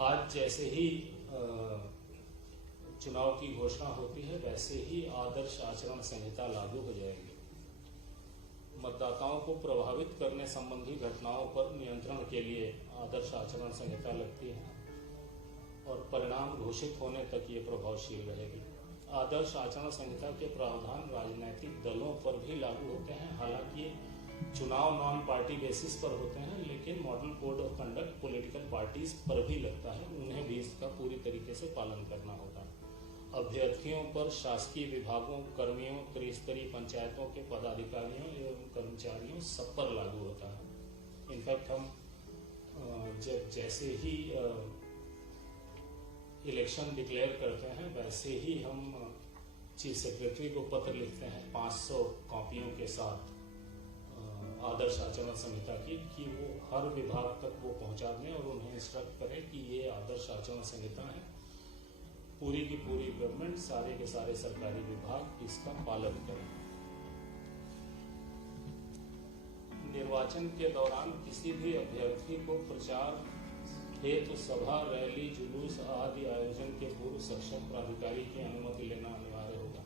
आज जैसे ही चुनाव की घोषणा होती है वैसे ही आदर्श आचरण संहिता लागू हो जाएगी। मतदाताओं को प्रभावित करने संबंधी घटनाओं पर नियंत्रण के लिए आदर्श आचरण संहिता लगती है और परिणाम घोषित होने तक ये प्रभावशील रहेगी। आदर्श आचरण संहिता के प्रावधान राजनीतिक दलों पर भी लागू होते हैं। हालांकि चुनाव नॉन पार्टी बेसिस पर होते हैं, लेकिन model code of conduct political parties पर भी लगता है। उन्हें भी इसका पूरी तरीके से पालन करना होगा। अभ्यर्थियों पर शासकीय विभागों, कर्मियों, त्रिस्तरीय पंचायतों के पदाधिकारियों एवं कर्मचारियों सब पर लागू होता है। इनफैक्ट हम जब जैसे ही इलेक्शन डिक्लेयर करते हैं वैसे ही हम चीफ सेक्रेटरी को पत्र लिखते हैं 500 कॉपियों के साथ आदर्श आचरण संहिता की, कि वो हर विभाग तक वो पहुंचा दें और उन्हें इंस्ट्रक्ट करें कि ये आदर्श आचरण संहिता है। पूरी की पूरी गवर्नमेंट, सारे के सारे सरकारी विभाग इसका पालन करें। निर्वाचन के दौरान किसी भी अभ्यर्थी को प्रचार हेतु सभा, रैली, जुलूस आदि आयोजन के पूर्व सक्षम प्राधिकारी की अनुमति लेना अनिवार्य होगा।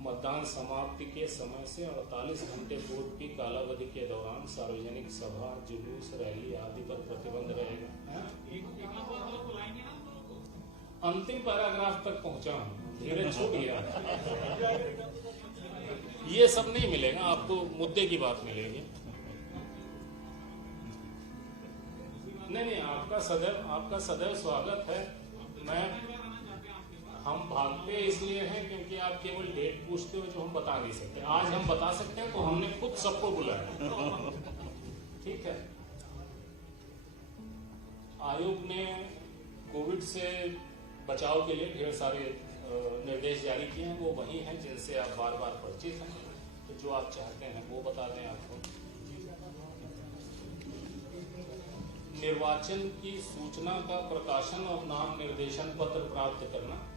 मतदान समाप्ति के समय से 48 घंटे पूर्व की कालावधि के दौरान सार्वजनिक सभा, जुलूस, रैली आदि पर प्रतिबंध रहेगा। अंतिम पैराग्राफ तक पहुंचा हूं, धीरे छूट गया। ये सब नहीं मिलेगा आपको, मुद्दे की बात मिलेगी। नहीं, आपका सदैव स्वागत है। हम भागते इसलिए हैं क्योंकि आप केवल डेट पूछते हो जो हम बता नहीं सकते। आज हम बता सकते हैं तो हमने खुद सबको बुलाया। ठीक है। आयोग ने कोविड से बचाव के लिए ढेर सारे निर्देश जारी किए हैं। वो वही हैं जिनसे आप बार बार परिचित हैं। तो जो आप चाहते हैं वो बता दें आपको। निर्वाचन की सूचना का प्रकाशन और नाम निर्देशन पत्र प्राप्त करना,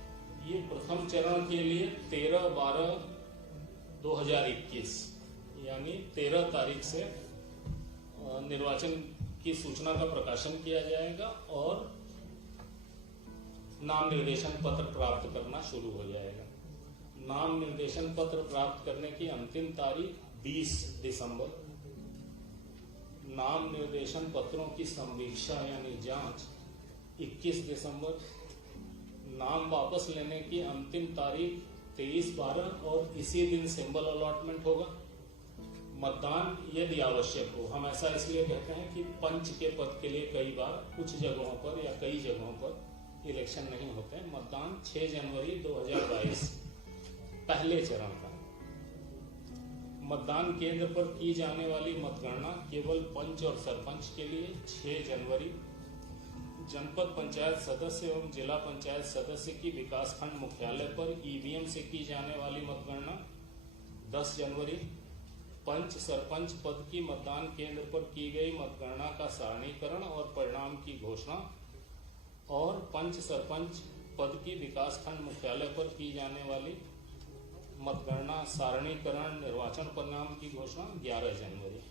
ये प्रथम चरण के लिए 13/12/2021 यानी 13 तारीख से निर्वाचन की सूचना का प्रकाशन किया जाएगा और नाम निर्देशन पत्र प्राप्त करना शुरू हो जाएगा। नाम निर्देशन पत्र प्राप्त करने की अंतिम तारीख 20 दिसंबर। नाम निर्देशन पत्रों की संवीक्षा यानी जांच 21 दिसंबर। नाम वापस लेने की अंतिम तारीख 23/12 और इसी दिन सिंबल अलॉटमेंट होगा। मतदान यदि आवश्यक हो, हम ऐसा इसलिए कहते हैं कि पंच के पद के लिए कई बार कुछ जगहों पर या कई जगहों पर इलेक्शन नहीं होते हैं। मतदान 6 जनवरी 2022 पहले चरण का। मतदान केंद्र पर की जाने वाली मतगणना केवल पंच और सरपंच के लिए 6 जनवरी। जनपद पंचायत सदस्य एवं जिला पंचायत सदस्य की विकासखंड मुख्यालय पर ईवीएम से की जाने वाली मतगणना 10 जनवरी। पंच सरपंच पद की मतदान केंद्र पर की गई मतगणना का सारणीकरण और परिणाम की घोषणा और पंच सरपंच पद की विकासखंड मुख्यालय पर की जाने वाली मतगणना, सारणीकरण, निर्वाचन परिणाम की घोषणा 11 जनवरी।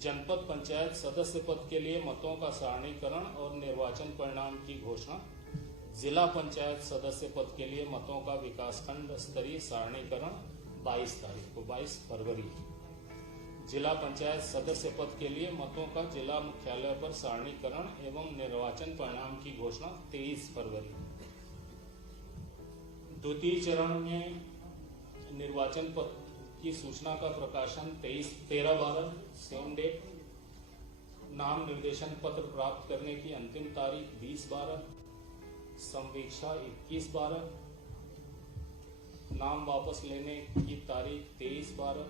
जनपद पंचायत सदस्य पद के लिए मतों का सारणीकरण और निर्वाचन परिणाम की घोषणा, जिला पंचायत सदस्य पद के लिए मतों का विकासखंड स्तरीय सारणीकरण 22 तारीख को, 22 फरवरी। जिला पंचायत सदस्य पद के लिए मतों का जिला मुख्यालय पर सारणीकरण एवं निर्वाचन परिणाम की घोषणा 23 फरवरी। द्वितीय चरण में निर्वाचन पत्र की सूचना का प्रकाशन 13/12 सेम डेट। नाम निर्देशन पत्र प्राप्त करने की अंतिम तारीख 20/12। संवीक्षा 21/12। नाम वापस लेने की तारीख 23/12।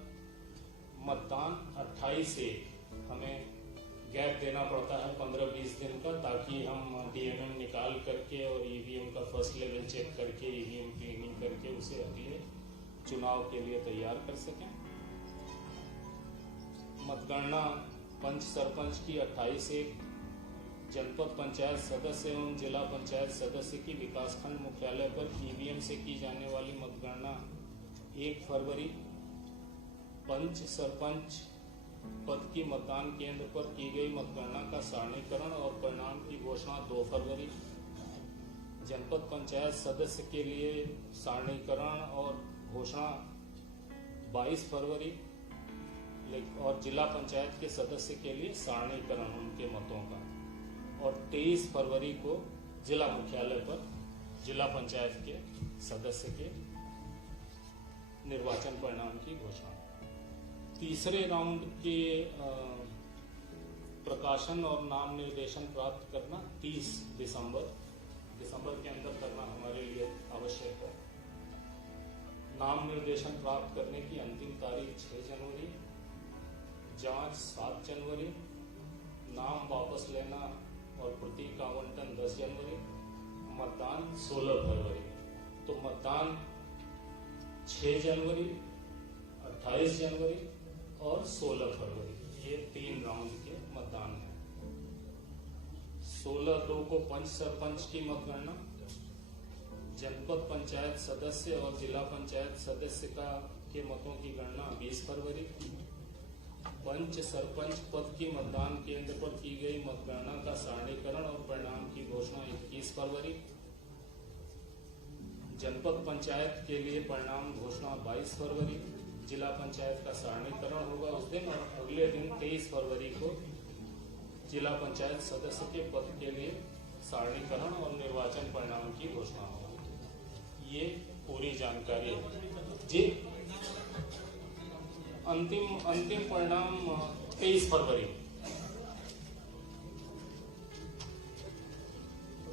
मतदान 28/1। हमें गैप देना पड़ता है 15-20 दिन का, ताकि हम डीएमएम निकाल करके और ईवीएम का फर्स्ट लेवल चेक करके ईवीएम क्लीनिंग करके उसे अगले चुनाव के लिए तैयार कर सकें। मतगणना पंच सरपंच की 28/1। जनपद पंचायत सदस्य एवं जिला पंचायत सदस्य की विकासखंड मुख्यालय पर ईवीएम से की जाने वाली मतगणना 1 फरवरी। पंच सरपंच पद की मतदान केंद्र पर की गई मतगणना का सारणीकरण और परिणाम की घोषणा 2 फरवरी। जनपद पंचायत सदस्य के लिए सारणीकरण और घोषणा 22 फरवरी और जिला पंचायत के सदस्य के लिए सारणीकरण उनके मतों का, और 23 फरवरी को जिला मुख्यालय पर जिला पंचायत के सदस्य के निर्वाचन परिणाम की घोषणा। तीसरे राउंड के प्रकाशन और नाम निर्देशन प्राप्त करना 30 दिसंबर के अंदर करना हमारे लिए आवश्यक है। नाम निर्देशन प्राप्त करने की अंतिम तारीख 6 जनवरी, जांच 7 जनवरी, नाम वापस लेना और प्रतीक आवंटन 10 जनवरी, मतदान 16 फरवरी। तो मतदान 6 जनवरी, 28 जनवरी और 16 फरवरी, ये 3 राउंड के मतदान हैं। 16/2 को पंच सरपंच की मतगणना, जनपद पंचायत सदस्य और जिला पंचायत सदस्य के मतों की गणना 20 फरवरी। पंच सरपंच पद की मतदान केंद्र पर की गई मतगणना का सारणीकरण और परिणाम की घोषणा 21 फरवरी। जनपद पंचायत के लिए परिणाम घोषणा 22 फरवरी। जिला पंचायत का सारणीकरण होगा उस दिन, और अगले दिन 23 फरवरी को जिला पंचायत सदस्य के पद के लिए सारणीकरण और निर्वाचन परिणाम की घोषणा होगी। ये पूरी जानकारी है जी। अंतिम परिणाम 23 फरवरी।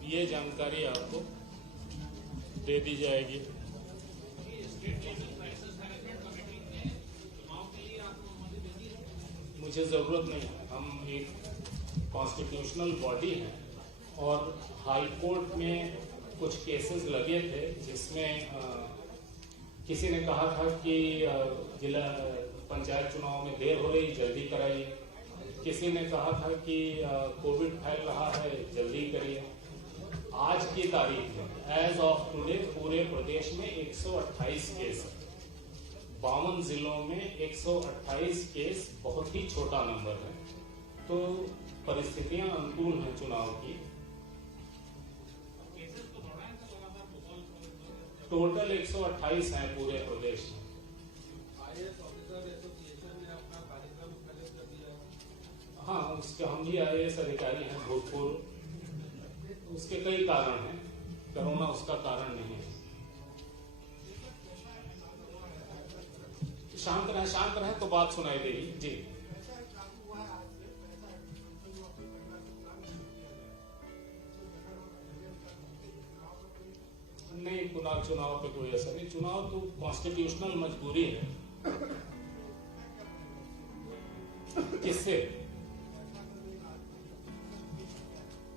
ये जानकारी आपको दे दी जाएगी। मुझे जरूरत नहीं है, हम एक कॉन्स्टिट्यूशनल बॉडी हैं और हाई कोर्ट में कुछ केसेस लगे थे जिसमें किसी ने कहा था कि जिला पंचायत चुनाव में देर हो रही, जल्दी कराइए। किसी ने कहा था कि कोविड फैल रहा है, जल्दी करिए। आज की तारीख में एज ऑफ टुडे पूरे प्रदेश में 128 केस है। 52 जिलों में 128 केस बहुत ही छोटा नंबर है, तो परिस्थितियां अनुकूल हैं चुनाव की। टोटल 128 हैं पूरे प्रदेश में। हाँ, उसके हम भी IAS अधिकारी हैं भूतपूर्व। उसके कई कारण हैं, कोरोना उसका कारण नहीं है। शांत रहे तो बात सुनाई देगी जी। नहीं, चुनाव पे कोई असर नहीं। चुनाव तो कॉन्स्टिट्यूशनल मजबूरी है। किससे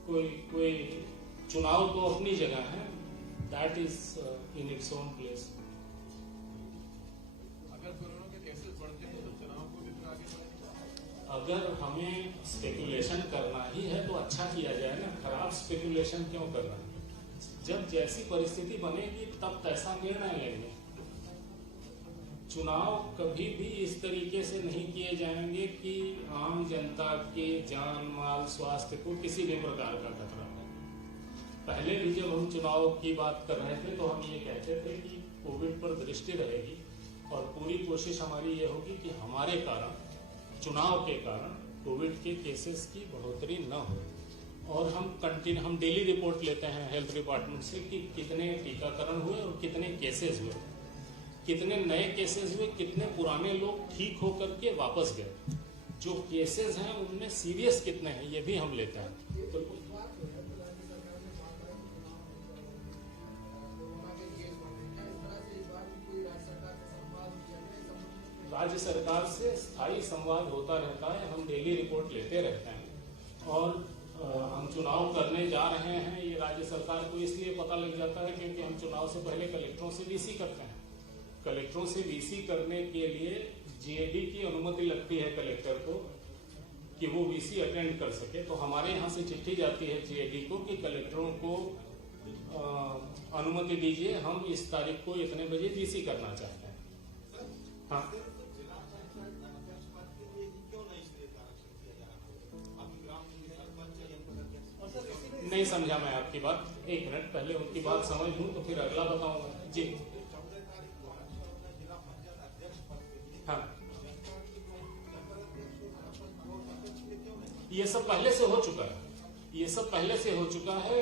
कोई चुनाव तो अपनी जगह है, that is in its own place. अगर हमें स्पेकुलेशन करना ही है तो अच्छा किया जाए ना, खराब स्पेकुलेशन क्यों करना है? जब जैसी परिस्थिति बनेगी तब कैसा निर्णय लेंगे। चुनाव कभी भी इस तरीके से नहीं किए जाएंगे कि आम जनता के जान माल स्वास्थ्य को किसी भी प्रकार का खतरा हो। पहले भी जब हम चुनाव की बात कर रहे थे तो हम ये कहते थे कि कोविड पर दृष्टि रहेगी और पूरी कोशिश हमारी ये होगी कि हमारे कारण, चुनाव के कारण कोविड के केसेस की बढ़ोतरी न हो। और हम डेली रिपोर्ट लेते हैं हेल्थ डिपार्टमेंट से कि कितने टीकाकरण हुए और कितने केसेस हुए, कितने नए केसेस हुए, कितने पुराने लोग ठीक होकर के वापस गए, जो केसेस हैं उनमें सीरियस कितने हैं, ये भी हम लेते हैं। तो राज्य सरकार से स्थायी संवाद होता रहता है, हम डेली रिपोर्ट लेते रहते हैं। और हम चुनाव करने जा रहे हैं ये राज्य सरकार को इसलिए पता लग जाता है क्योंकि हम चुनाव से पहले कलेक्टरों से VC करते हैं। कलेक्टरों से VC करने के लिए GAD की अनुमति लगती है कलेक्टर को कि वो VC अटेंड कर सके। तो हमारे यहाँ से चिट्ठी जाती है GAD को कि कलेक्टरों को अनुमति दीजिए, हम इस तारीख को इतने बजे VC करना चाहते हैं। हाँ, नहीं समझा मैं आपकी बात, एक मिनट, पहले उनकी बात समझ लूं तो फिर अगला बताऊंगा जी। हाँ, ये सब पहले से हो चुका है, ये सब पहले से हो चुका है।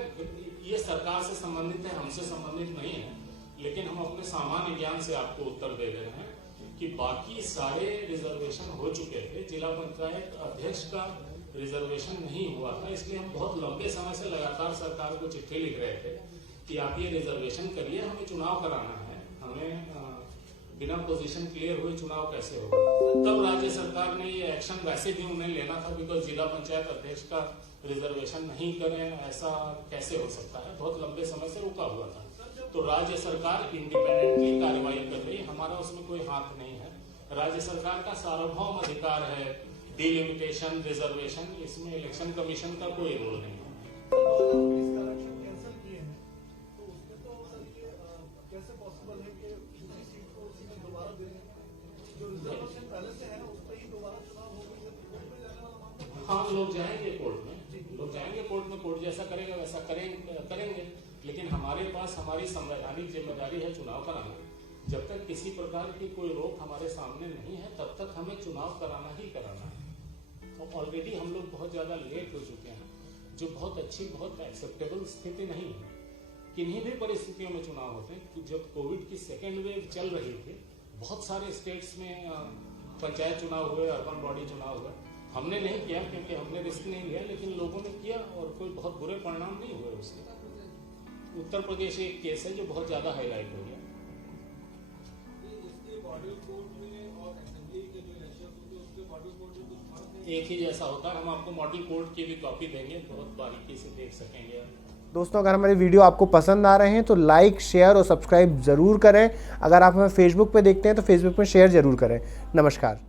ये सरकार से संबंधित है, हमसे संबंधित नहीं है। लेकिन हम अपने सामान्य ज्ञान से आपको उत्तर दे रहे हैं कि बाकी सारे रिजर्वेशन हो चुके थे। जिला पंचायत अध्यक्ष का रिजर्वेशन नहीं हुआ था, इसलिए हम बहुत लंबे समय से लगातार सरकार को चिट्ठी लिख रहे थे कि आप ये रिजर्वेशन करिए, हमें चुनाव कराना है, हमें बिना पोजीशन क्लियर हुए चुनाव कैसे होगा। तब राज्य सरकार ने ये एक्शन वैसे भी उन्हें लेना था, बिकॉज जिला पंचायत अध्यक्ष का रिजर्वेशन नहीं करें ऐसा कैसे हो सकता है, बहुत लंबे समय से रुका हुआ था। तो राज्य सरकार इंडिपेंडेंटली कार्रवाई कर रही, हमारा उसमें कोई हाथ नहीं है। राज्य सरकार का सार्वभौम अधिकार है डिलिमिटेशन, रिजर्वेशन, इसमें इलेक्शन कमीशन का कोई रोल नहीं है। हाँ, लोग जाएंगे कोर्ट में, लोग जाएंगे कोर्ट में, कोर्ट जैसा करेगा वैसा करेंगे। लेकिन हमारे पास हमारी संवैधानिक जिम्मेदारी है चुनाव कराना। जब तक किसी प्रकार की कोई रोक हमारे सामने नहीं है तब तक हमें चुनाव कराना ही कराना है। और ऑलरेडी हम लोग बहुत ज्यादा लेट हो चुके हैं, जो बहुत अच्छी, बहुत एक्सेप्टेबल स्थिति नहीं है। किन्हीं भी परिस्थितियों में चुनाव होते हैं। जब कोविड की सेकेंड वेव चल रही थी, बहुत सारे स्टेट्स में पंचायत चुनाव हुए, अर्बन बॉडी चुनाव हुए। हमने नहीं किया क्योंकि हमने रिस्क नहीं लिया, लेकिन लोगों ने किया और कोई बहुत बुरे परिणाम नहीं हुए उसके। उत्तर प्रदेश एक केस है जो बहुत ज्यादा हाईलाइट हो गया। एक ही जैसा होता है, हम आपको मॉडल कोड की भी कॉपी देंगे, बहुत बारीकी से देख सकेंगे। दोस्तों, अगर हमारे वीडियो आपको पसंद आ रहे हैं तो लाइक, शेयर और सब्सक्राइब ज़रूर करें। अगर आप हमें फेसबुक पे देखते हैं तो फेसबुक पे शेयर ज़रूर करें। नमस्कार।